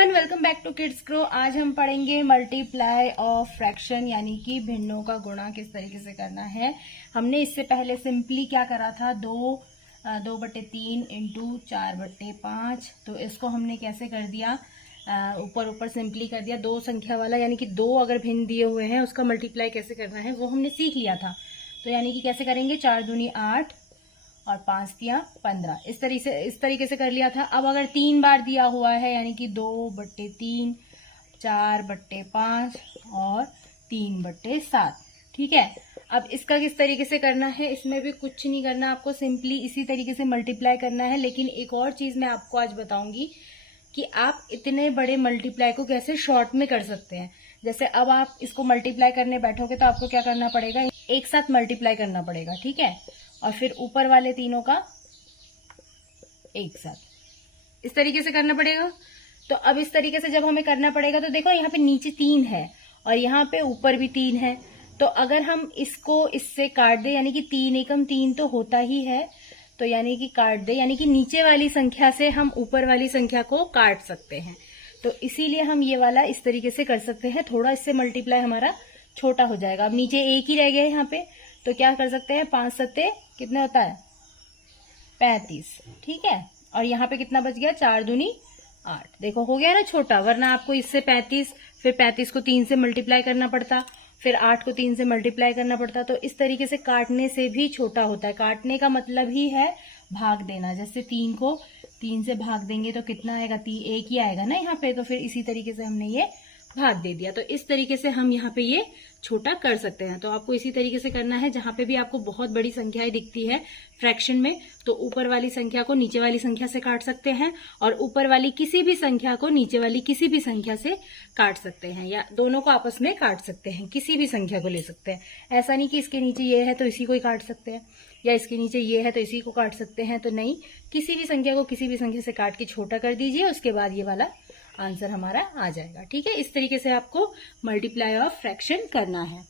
Everyone, welcome back to Kids Grow. आज हम पढ़ेंगे मल्टीप्लाई ऑफ फ्रैक्शन यानी कि भिन्नों का गुणा किस तरीके से करना है। हमने इससे पहले सिंपली क्या करा था, 2/3 इंटू 4/5। तो इसको हमने कैसे कर दिया, ऊपर ऊपर सिंपली कर दिया। दो संख्या वाला यानी कि दो अगर भिन्न दिए हुए हैं उसका मल्टीप्लाई कैसे करना है वो हमने सीख लिया था। तो यानी कि कैसे करेंगे, 4 दूनी 8 और 5 दिया 15, इस तरीके से कर लिया था। अब अगर 3 बार दिया हुआ है यानी कि 2/3, 4/5 और 3/7, ठीक है। अब इसका किस तरीके से करना है, इसमें भी कुछ नहीं करना आपको, सिंपली इसी तरीके से मल्टीप्लाई करना है। लेकिन एक और चीज मैं आपको आज बताऊंगी कि आप इतने बड़े मल्टीप्लाई को कैसे शॉर्ट में कर सकते हैं। जैसे अब आप इसको मल्टीप्लाई करने बैठोगे तो आपको क्या करना पड़ेगा, एक साथ मल्टीप्लाई करना पड़ेगा, ठीक है। और फिर ऊपर वाले तीनों का एक साथ इस तरीके से करना पड़ेगा। तो अब इस तरीके से जब हमें करना पड़ेगा तो देखो यहाँ पे नीचे 3 है और यहाँ पे ऊपर भी 3 है। तो अगर हम इसको इससे काट दे यानी कि 3 एकम 3 तो होता ही है, तो यानी कि काट दे यानी कि नीचे वाली संख्या से हम ऊपर वाली संख्या को काट सकते हैं। तो इसीलिए हम ये वाला इस तरीके से कर सकते हैं। थोड़ा इससे मल्टीप्लाई हमारा छोटा हो जाएगा। अब नीचे एक ही रह गया है यहाँ पे, तो क्या कर सकते हैं, 5 सत्ते कितने होता है, 35, ठीक है। और यहाँ पे कितना बच गया, 4 दूनी 8। देखो हो गया ना छोटा, वरना आपको इससे 35, फिर 35 को 3 से मल्टीप्लाई करना पड़ता, फिर 8 को 3 से मल्टीप्लाई करना पड़ता। तो इस तरीके से काटने से भी छोटा होता है। काटने का मतलब ही है भाग देना। जैसे 3 को 3 से भाग देंगे तो कितना आएगा, 1 ही आएगा ना यहाँ पे। तो फिर इसी तरीके से हमने ये भाग दे दिया। तो इस तरीके से हम यहाँ पे ये छोटा कर सकते हैं। तो आपको इसी तरीके से करना है। जहां पे भी आपको बहुत बड़ी संख्याएं दिखती है फ्रैक्शन में, तो ऊपर वाली संख्या को नीचे वाली संख्या से काट सकते हैं और ऊपर वाली किसी भी संख्या को नीचे वाली किसी भी संख्या से काट सकते हैं, या दोनों को आपस में काट सकते हैं। किसी भी संख्या को ले सकते हैं। ऐसा नहीं कि इसके नीचे ये है तो इसी को ही काट सकते हैं, या इसके नीचे ये है तो इसी को काट सकते हैं। तो नहीं, किसी भी संख्या को किसी भी संख्या से काट के छोटा कर दीजिए, उसके बाद ये वाला आंसर हमारा आ जाएगा, ठीक है। इस तरीके से आपको मल्टीप्लाई ऑफ फ्रैक्शन करना है।